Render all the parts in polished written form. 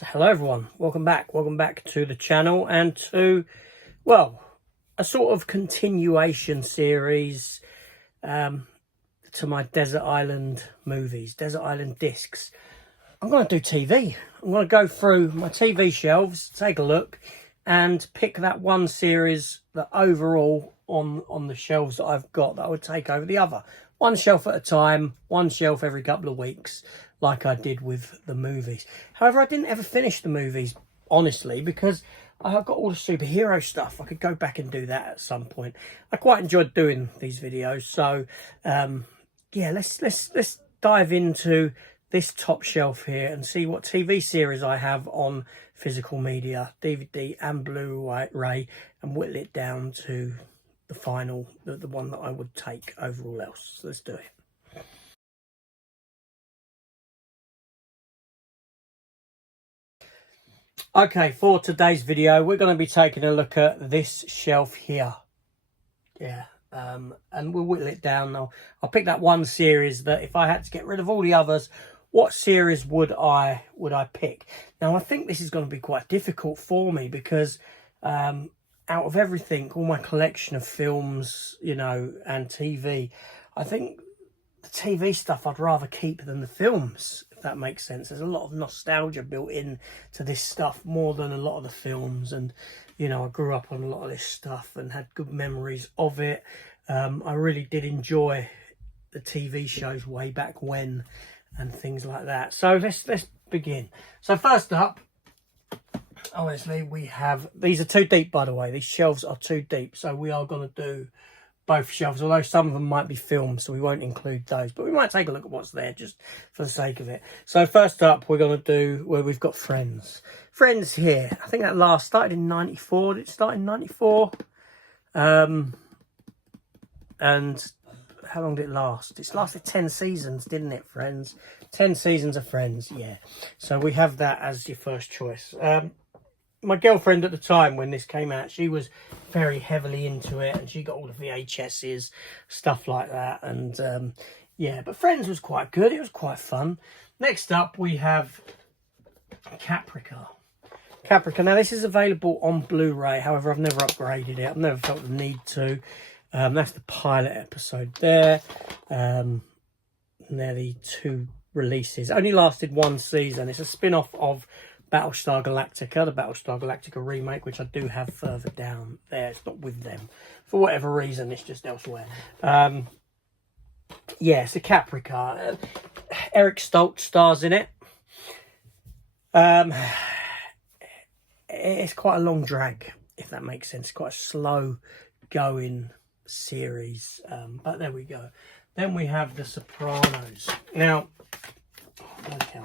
So hello everyone, welcome back to the channel and to, well, a sort of continuation series to my Desert Island movies, Desert Island discs. I'm going to do TV. I'm going to go through my TV shelves, take a look and pick that one series that overall on the shelves that I've got that I would take over the other. One shelf at a time, one shelf every couple of weeks, like I did with the movies. However, I didn't ever finish the movies, honestly, because I've got all the superhero stuff. I could go back and do that at some point. I quite enjoyed doing these videos. So, yeah, let's dive into this top shelf here and see what TV series I have on physical media, DVD and Blu-ray, and whittle it down to the final, the one that I would take over all else. So let's do it. Okay, for today's video, we're going to be taking a look at this shelf here. Yeah, and we'll whittle it down. I'll pick that one series that if I had to get rid of all the others, what series would I pick? Now, I think this is going to be quite difficult for me because out of everything, all my collection of films, you know, and TV, I think the TV stuff I'd rather keep than the films, if that makes sense. There's a lot of nostalgia built in to this stuff more than a lot of the films. And, you know, I grew up on a lot of this stuff and had good memories of it. I really did enjoy the TV shows way back when and things like that. So let's begin. So first up, obviously we have, these are too deep, by the way. These shelves are too deep. So we are going to do both shelves, although some of them might be filmed, so we won't include those, but we might take a look at what's there just for the sake of it. So first up, we're going to do where we've got Friends here. I think that last started in 94. Did it start in 94? And how long did it last? It's lasted 10 seasons, didn't it, Friends? 10 seasons of Friends, yeah. So we have that as your first choice. My girlfriend at the time when this came out, she was very heavily into it and she got all the VHSs, stuff like that. And yeah, but Friends was quite good. It was quite fun. Next up, we have Caprica. Now, this is available on Blu-ray. However, I've never upgraded it. I've never felt the need to. That's the pilot episode there. And they're the two releases. It only lasted one season. It's a spin-off of Battlestar Galactica, the Battlestar Galactica remake, which I do have further down there. It's not with them. For whatever reason, it's just elsewhere. Yeah, it's a Caprica. Eric Stoltz stars in it. It's quite a long drag, if that makes sense. Quite a slow-going series. But there we go. Then we have The Sopranos. Now, okay,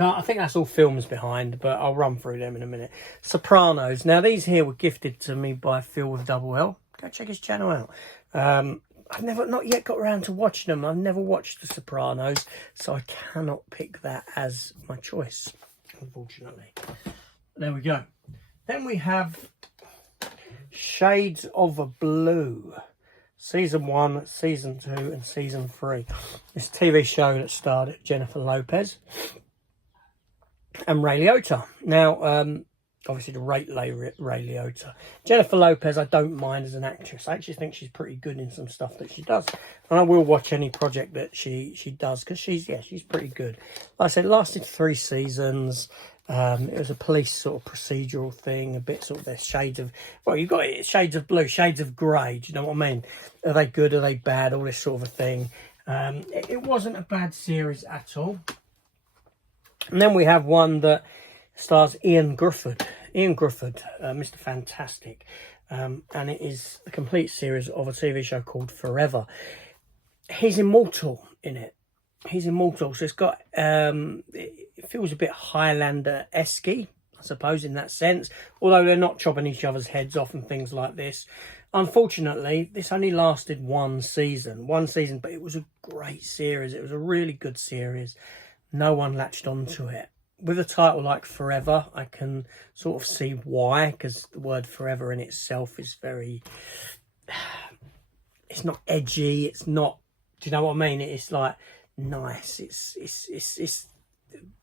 I think that's all films behind, but I'll run through them in a minute. Sopranos. Now, these here were gifted to me by Phil with double L. Go check his channel out. I've not yet got around to watching them. I've never watched The Sopranos, so I cannot pick that as my choice, unfortunately. There we go. Then we have Shades of Blue. Season 1, Season 2 and Season 3. This TV show that starred Jennifer Lopez and Ray Liotta. Now, obviously the Ray Liotta. Jennifer Lopez, I don't mind as an actress. I actually think she's pretty good in some stuff that she does. And I will watch any project that she does because she's pretty good. Like I said, it lasted 3 seasons. It was a police sort of procedural thing, a bit sort of there's shades of, well, you've got it, shades of blue, shades of grey, do you know what I mean? Are they good, are they bad, all this sort of a thing. It wasn't a bad series at all. And then we have one that stars Ian Grufford, Mr. Fantastic. And it is a complete series of a TV show called Forever. He's immortal in it. He's immortal, so it's got, it feels a bit Highlander-esque, I suppose, in that sense. Although they're not chopping each other's heads off and things like this. Unfortunately, this only lasted one season, but it was a great series. It was a really good series. No one latched onto it. With a title like Forever, I can sort of see why, because the word forever in itself is very, it's not edgy, it's not, do you know what I mean? It's like nice, it's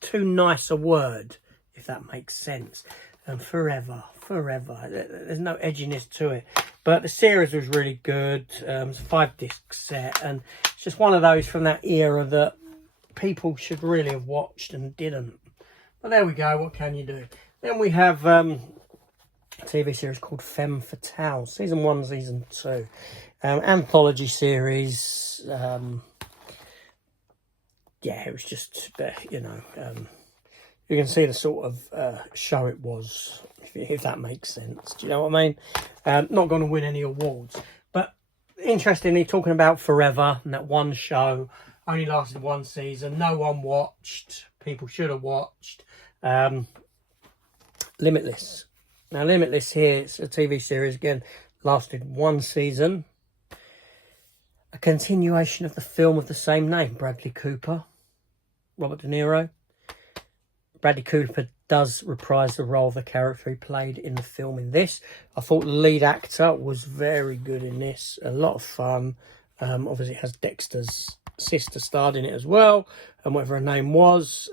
too nice a word, if that makes sense. And forever. There's no edginess to it. But the series was really good. It's a 5-disc set, and it's just one of those from that era that people should really have watched and didn't. But there we go. What can you do? Then we have a TV series called Femme Fatale, season 1, season 2, anthology series. Yeah, it was just, you know, you can see the sort of show it was, if that makes sense. Do you know what I mean? Not going to win any awards. But interestingly, talking about Forever, and that one show only lasted 1 season. No one watched. People should have watched. Limitless. Now, Limitless here, it's a TV series, again, lasted 1 season. A continuation of the film of the same name, Bradley Cooper, Robert De Niro. Bradley Cooper does reprise the role of the character he played in the film in this. I thought the lead actor was very good in this. A lot of fun. Obviously, it has Dexter's sister starred in it as well, and whatever her name was.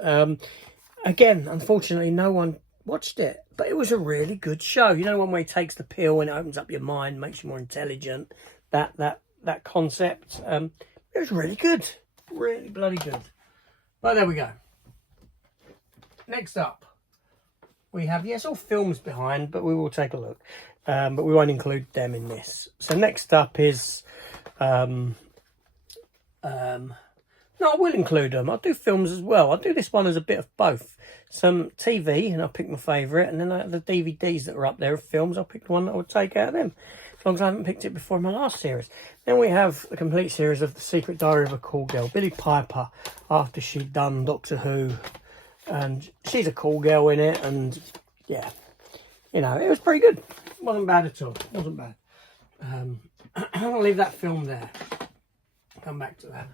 Again, unfortunately, no one watched it, but it was a really good show. You know, one where he takes the pill and it opens up your mind, makes you more intelligent. That concept. It was really good. Really bloody good. But there we go. Next up, we have, yes, all films behind, but we will take a look. But we won't include them in this. So next up is, no, I will include them. I'll do films as well. I'll do this one as a bit of both. Some TV, and I'll pick my favourite, and then the DVDs that are up there of films, I'll pick the one that I would take out of them, as long as I haven't picked it before in my last series. Then we have a complete series of The Secret Diary of a Call Girl. Billie Piper, after she'd done Doctor Who, and she's a call girl in it, and yeah, you know, it was pretty good. It wasn't bad at all. It wasn't bad. I'll leave that film there. Come back to that.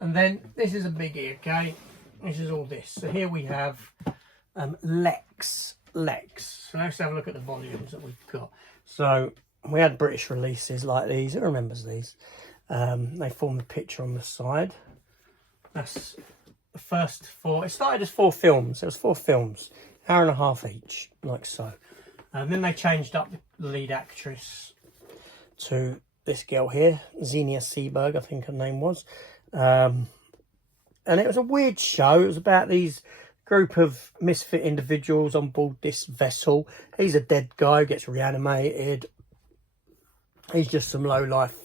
And then this is a biggie, okay? This is all this. So here we have Lex. So let's have a look at the volumes that we've got. So we had British releases like these. Who remembers these? They form the picture on the side. That's the first 4. It started as 4 films. It was 4 films, hour and a half each, like so. And then they changed up the lead actress to this girl here, Xenia Seberg, I think her name was. And it was a weird show. It was about these group of misfit individuals on board this vessel. He's a dead guy who gets reanimated. He's just some low-life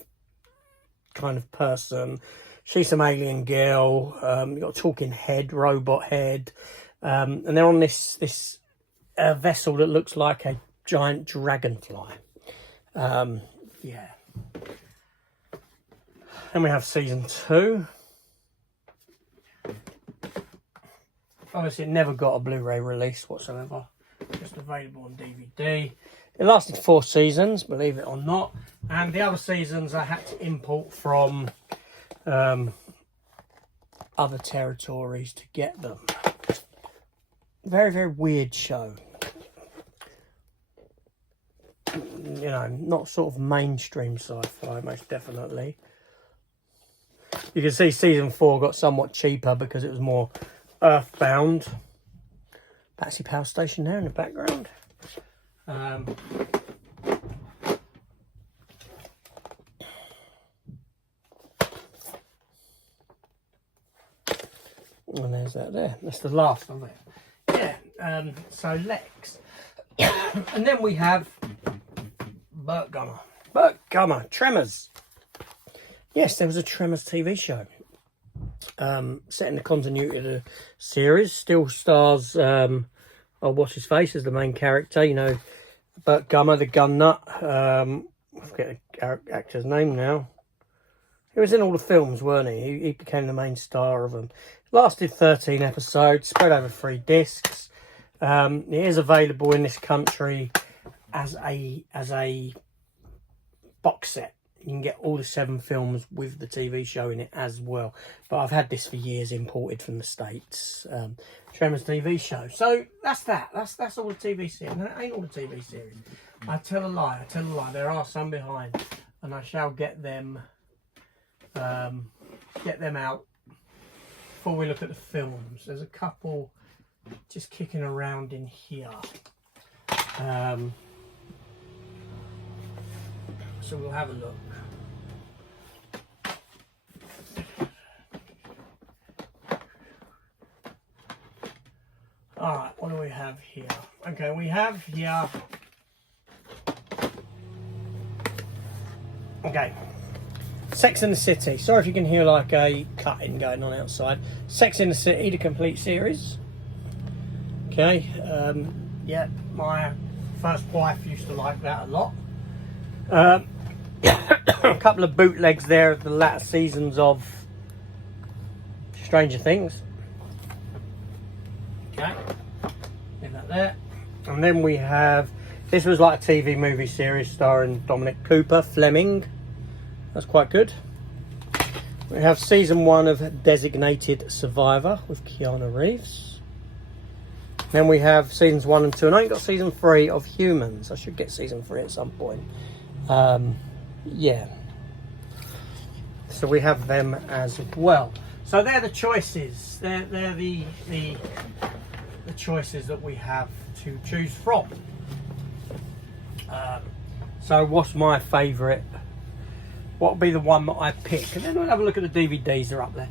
kind of person. She's some alien girl. You've got a talking head, robot head. And they're on this vessel that looks like a giant dragonfly. Yeah. Then we have season 2. Obviously, it never got a Blu-ray release whatsoever. Just available on DVD. It lasted 4 seasons, believe it or not. And the other seasons I had to import from other territories to get them. Very, very weird show. You know, not sort of mainstream sci-fi, most definitely. You can see season 4 got somewhat cheaper because it was more earthbound. Battersea Power Station there in the background. And there's that there. That's the last of it. Yeah, so Lex. And then we have Burt Gummer. Burt Gummer, Tremors. Yes, there was a Tremors TV show. Set in the continuity of the series. Still stars, what's his face as the main character. You know, Burt Gummer, the gun nut. I forget the actor's name now. He was in all the films, weren't he? He became the main star of them. Lasted 13 episodes, spread over 3 discs. It is available in this country as a box set. You can get all the 7 films with the TV show in it as well. But I've had this for years, imported from the States. Tremors TV show. So that's that. That's all the TV series. No, it ain't all the TV series. I tell a lie. There are some behind, and I shall get them out before we look at the films, there's a couple just kicking around in here. So we'll have a look. Alright, what do we have here? Okay, we have here... Okay. Sex and the City. Sorry if you can hear like a cutting going on outside. Sex and the City, the complete series. Okay. Yeah, my first wife used to like that a lot. A couple of bootlegs there of the latter seasons of Stranger Things. Okay, leave that there. And then we have, this was like a TV movie series starring Dominic Cooper, Fleming. That's quite good. We have season 1 of Designated Survivor with Keanu Reeves. Then we have seasons 1 and 2, and I ain't got season 3 of Humans. I should get season 3 at some point. Yeah. So we have them as well. So they're the choices. They're the choices that we have to choose from. So what's my favourite? What would be the one that I pick? And then we'll have a look at the DVDs. They're up there.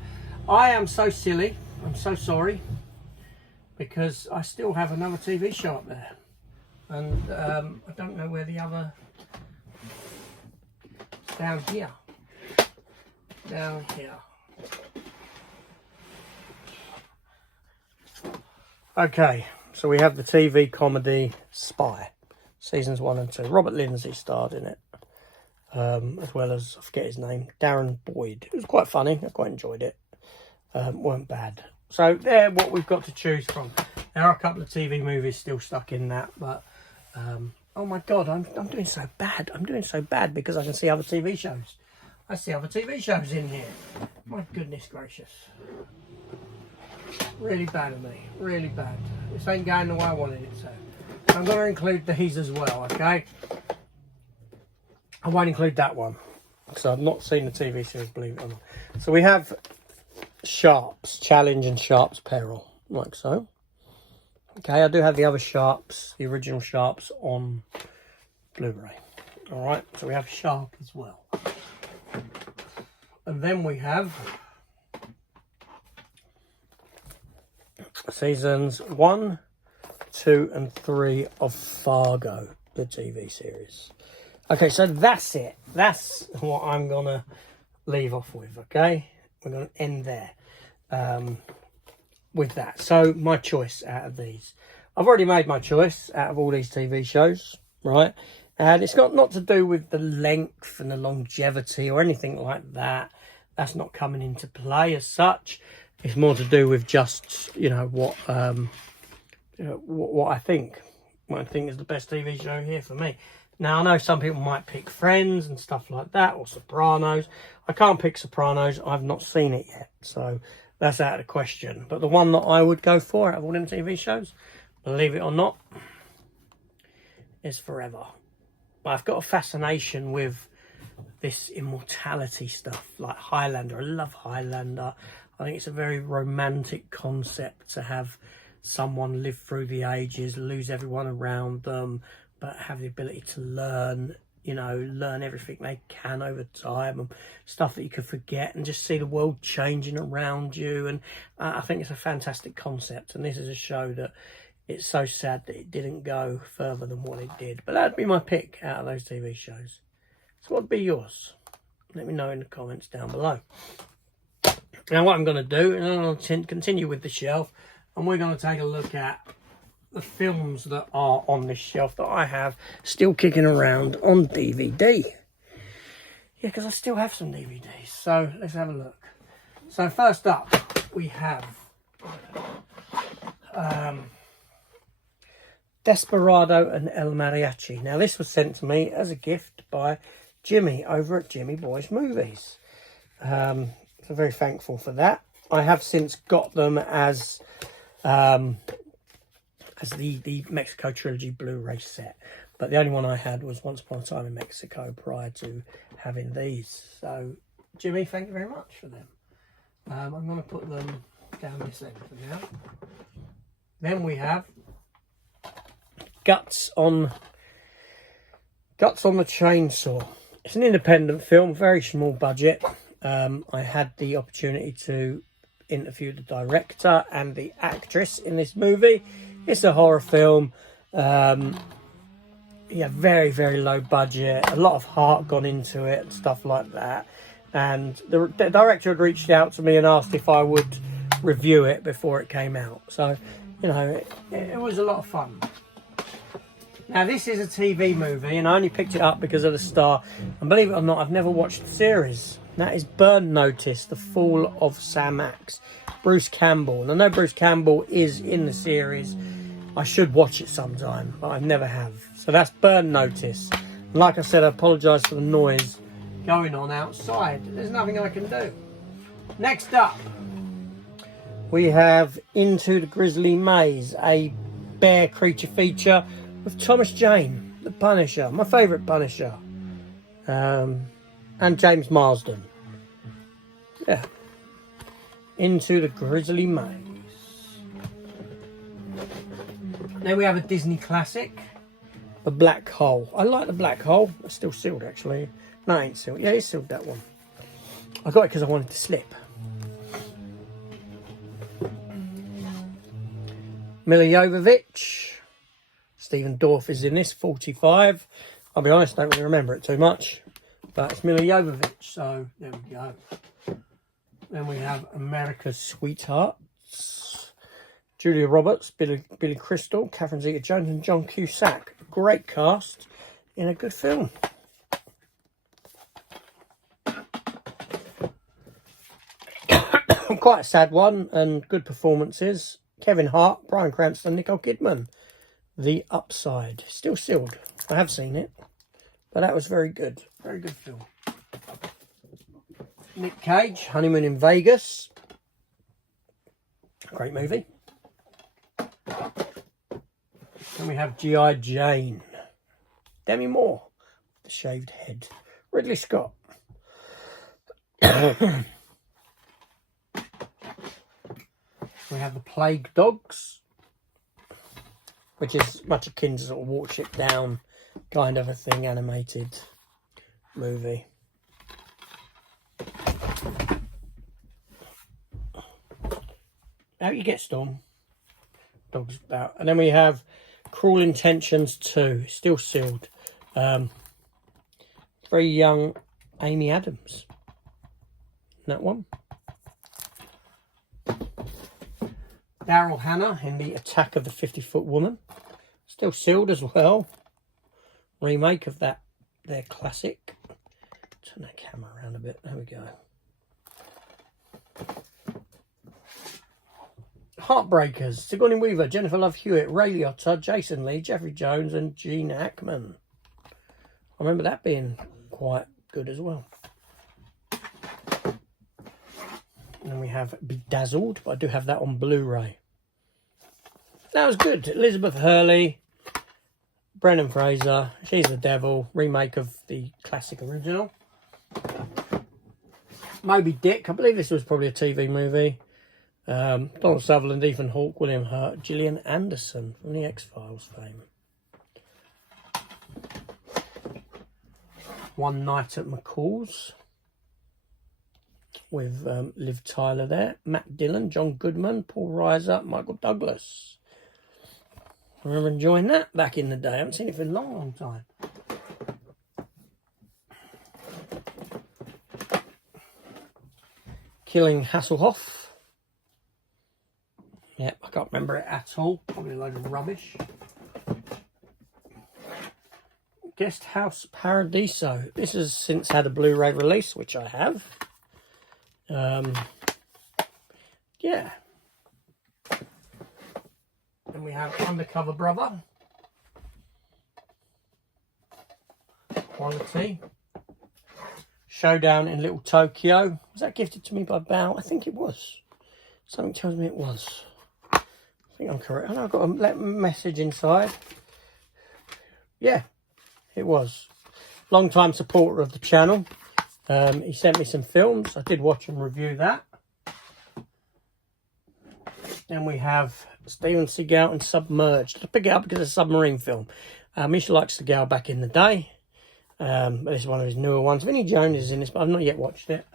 I am so silly. I'm so sorry. Because I still have another TV show up there. And I don't know where the other... Down here. Down here. Okay, so we have the TV comedy Spy, seasons 1 and 2. Robert Lindsay starred in it, as well as, I forget his name, Darren Boyd. It was quite funny. I quite enjoyed it. Weren't bad. So they're what we've got to choose from. There are a couple of TV movies still stuck in that, but oh my God, I'm doing so bad. I'm doing so bad because I can see other TV shows. I see other TV shows in here. My goodness gracious. Really bad of me. Really bad. This ain't going the way I wanted it to. I'm going to include these as well, okay? I won't include that one because I've not seen the TV series, believe it or not. So we have Sharps Challenge and Sharps Peril, like so. Okay, I do have the other Sharps, the original Sharps on Blu-ray. Alright, so we have Sharp as well. And then we have seasons 1, 2 and 3 of Fargo, the TV series. Okay, so that's it. That's what I'm going to leave off with, okay? We're going to end there. With that. So my choice out of these. I've already made my choice out of all these TV shows, right? And it's not to do with the length and the longevity or anything like that. That's not coming into play as such. It's more to do with just, you know, what I think. What I think is the best TV show here for me. Now, I know some people might pick Friends and stuff like that, or Sopranos. I can't pick Sopranos. I've not seen it yet, so that's out of the question. But the one that I would go for out of all them TV shows, believe it or not, is Forever. But I've got a fascination with this immortality stuff, like Highlander. I love Highlander. I think it's a very romantic concept to have someone live through the ages, lose everyone around them, but have the ability to learn, you know, learn everything they can over time, and stuff that you could forget, and just see the world changing around you. And I think it's a fantastic concept, and this is a show that it's so sad that it didn't go further than what it did. But that'd be my pick out of those TV shows. So what'd be yours? Let me know in the comments down below. Now what I'm going to do, and I'm going to continue with the shelf, and we're going to take a look at the films that are on this shelf that I have still kicking around on DVD. Yeah, because I still have some DVDs. So let's have a look. So first up, we have Desperado and El Mariachi. Now this was sent to me as a gift by Jimmy over at Jimmy Boys Movies. So very thankful for that. I have since got them as the Mexico Trilogy Blu-ray set. But the only one I had was Once Upon a Time in Mexico prior to having these. So, Jimmy, thank you very much for them. I'm going to put them down this end for now. Then we have Guts on the Chainsaw. It's an independent film, very small budget. I had the opportunity to interview the director and the actress in this movie. It's a horror film. Yeah, very, very low budget. A lot of heart gone into it and stuff like that. And the director had reached out to me and asked if I would review it before it came out. So, you know, it was a lot of fun. Now, this is a TV movie, and I only picked it up because of the star. And believe it or not, I've never watched the series. That is Burn Notice, The Fall of Sam Axe. Bruce Campbell. And I know Bruce Campbell is in the series. I should watch it sometime, but I never have. So that's Burn Notice. And like I said, I apologise for the noise going on outside. There's nothing I can do. Next up, we have Into the Grisly Maze, a bear creature feature with Thomas Jane, the Punisher, my favourite Punisher, and James Marsden. Yeah, Into the Grisly Maze. Then we have a Disney classic, The Black Hole. I like The Black Hole. It's still sealed, actually. No, it ain't sealed. Yeah, it's sealed, that one. I got it because I wanted to slip. Milla Jovovich. Stephen Dorff is in this, 45. I'll be honest, I don't really remember it too much. But it's Milla Jovovich, so there we go. Then we have America's Sweethearts. Julia Roberts, Billy Crystal, Catherine Zeta-Jones and John Cusack. Great cast in a good film. Quite a sad one and good performances. Kevin Hart, Bryan Cranston, Nicole Kidman. The Upside. Still sealed. I have seen it. But that was very good. Very good film. Nick Cage, Honeymoon in Vegas. Great movie. Then we have G.I. Jane. Demi Moore, the shaved head. Ridley Scott. We have The Plague Dogs, which is much akin to sort of Watership Down kind of a thing, animated movie. How you get Storm? Dogs about. And then we have Cruel Intentions 2, still sealed. Very young Amy Adams. That one. Daryl Hannah in The Attack of the 50-Foot Woman. Still sealed as well. Remake of that, their classic. Turn that camera around a bit. There we go. Heartbreakers. Sigourney Weaver, Jennifer Love Hewitt, Ray Liotta, Jason Lee, Jeffrey Jones and Gene Hackman. I remember that being quite good as well. And then we have Bedazzled, but I do have that on Blu-ray. That was good. Elizabeth Hurley, Brendan Fraser, She's the Devil, remake of the classic original. Moby Dick, I believe this was probably a TV movie. Donald Sutherland, Ethan Hawke, William Hurt, Gillian Anderson from the X-Files fame. One Night at McCall's with Liv Tyler there, Matt Dillon, John Goodman, Paul Reiser, Michael Douglas. I remember enjoying that back in the day. I haven't seen it for a long, long time. Killing Hasselhoff. Yep, I can't remember it at all. Probably a load of rubbish. Guest House Paradiso. This has since had a Blu-ray release, which I have. Yeah. And we have Undercover Brother. Quality. Showdown in Little Tokyo. Was that gifted to me by Bao? I think it was. Something tells me it was. I think I'm correct. And I've got a message inside. Yeah, it was. Long-time supporter of the channel. He sent me some films. I did watch and review that. Then we have Steven Seagal and Submerged. I pick it up because it's a submarine film. I used to like Seagal back in the day. But this is one of his newer ones. Vinnie Jones is in this, but I've not yet watched it.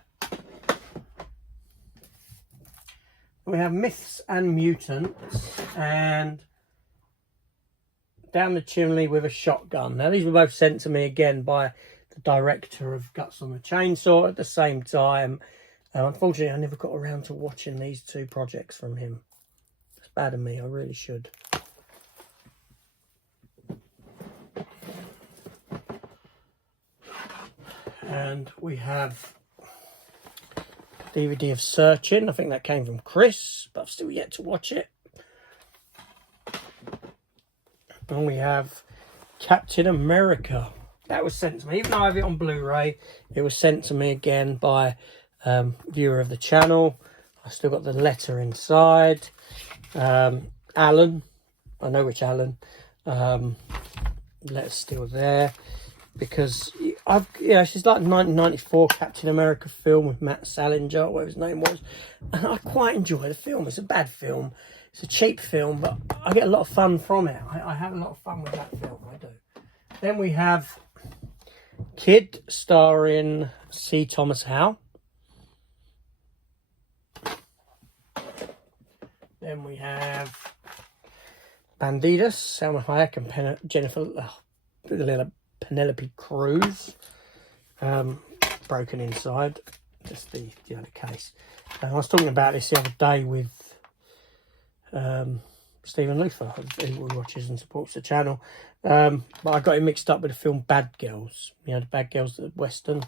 We have Myths and Mutants and Down the Chimney with a Shotgun. Now, these were both sent to me again by the director of Guts on the Chainsaw at the same time. Unfortunately, I never got around to watching these two projects from him. It's bad of me. I really should. And we have DVD of Searching. I think that came from Chris, but I've still yet to watch it. And we have Captain America. That was sent to me. Even though I have it on Blu-ray, it was sent to me again by a viewer of the channel. I still got the letter inside. Alan. I know which Alan. Letter's still there. Because she's like 1994 Captain America film with Matt Salinger, whatever his name was, and I quite enjoy the film. It's a bad film, it's a cheap film, but I get a lot of fun from it. I have a lot of fun with that film, I do. Then we have Kid, starring C. Thomas Howell. Then we have Bandidos, Salma Hayek and Penelope Cruz. Broken inside, just the other case. I was talking about this the other day with Stephen Luther, who watches and supports the channel. But I got it mixed up with the film Bad Girls. You know, the Bad Girls, the Western.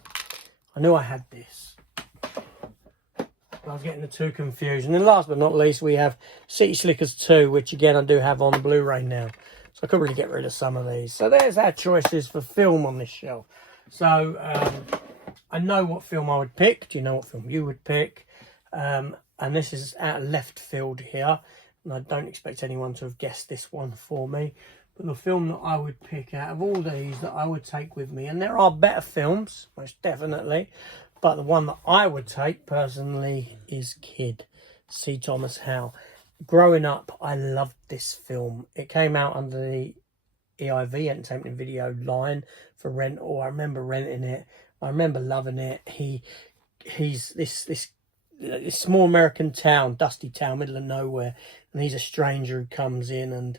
I knew I had this. I was getting the two confused. And then last but not least, we have City Slickers 2, which again I do have on Blu-ray now. So I could really get rid of some of these. So there's our choices for film on this shelf. So I know what film I would pick. Do you know what film you would pick? And this is out of left field here. And I don't expect anyone to have guessed this one for me. But the film that I would pick out of all these that I would take with me, and there are better films, most definitely, but the one that I would take personally is Kid, C. Thomas Howell. Growing up, I loved this film. It came out under the EIV, Entertainment and Video line for rental. I remember renting it. I remember loving it. He's this small American town, dusty town, middle of nowhere, and he's a stranger who comes in, and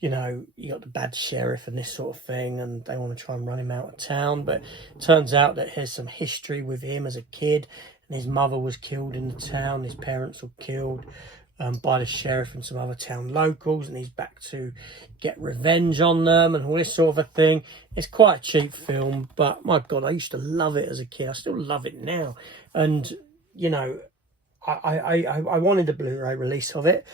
you know, you got the bad sheriff and this sort of thing, and they want to try and run him out of town. But it turns out that there's some history with him as a kid, and his mother was killed in the town. His parents were killed by the sheriff and some other town locals, and he's back to get revenge on them and all this sort of a thing. It's quite a cheap film, but my God, I used to love it as a kid. I still love it now. And, you know, I wanted the Blu-ray release of it.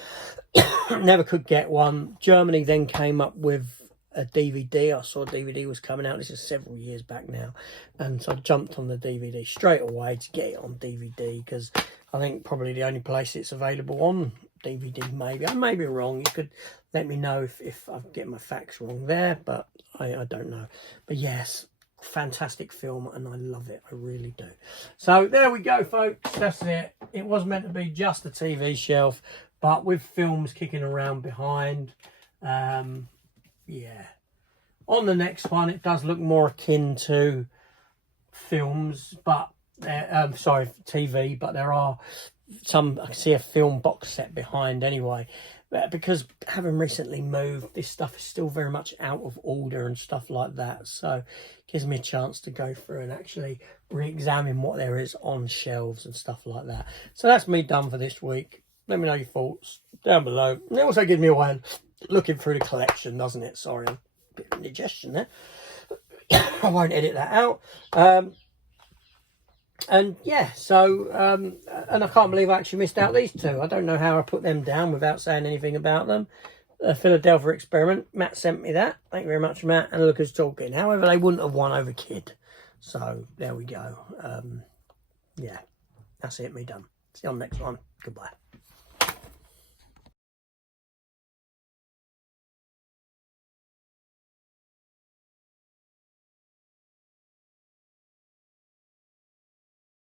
Never could get one. Germany then came up with a DVD. I saw a DVD was coming out. This is several years back now. And so I jumped on the DVD straight away to get it on DVD, because I think probably the only place it's available on DVD, maybe. I may be wrong. You could let me know if I'm getting my facts wrong there, but I don't know. But yes, fantastic film, and I love it. I really do. So there we go, folks. That's it. It was meant to be just a TV shelf, but with films kicking around behind. Yeah. On the next one, it does look more akin to films, but sorry, TV, but there are some, I can see a film box set behind anyway, because having recently moved, this stuff is still very much out of order and stuff like that, so it gives me a chance to go through and actually re-examine what there is on shelves and stuff like that. So that's me done for this week. Let me know your thoughts down below. And it also gives me a way of looking through the collection, doesn't it? Sorry, a bit of indigestion there. I won't edit that out. And yeah, so, and I can't believe I actually missed out these two. I don't know how I put them down without saying anything about them. Philadelphia Experiment. Matt sent me that. Thank you very much, Matt. And Look Who's Talking. However, they wouldn't have won over Kid. So, there we go. Yeah, that's it, me done. See you on the next one. Goodbye.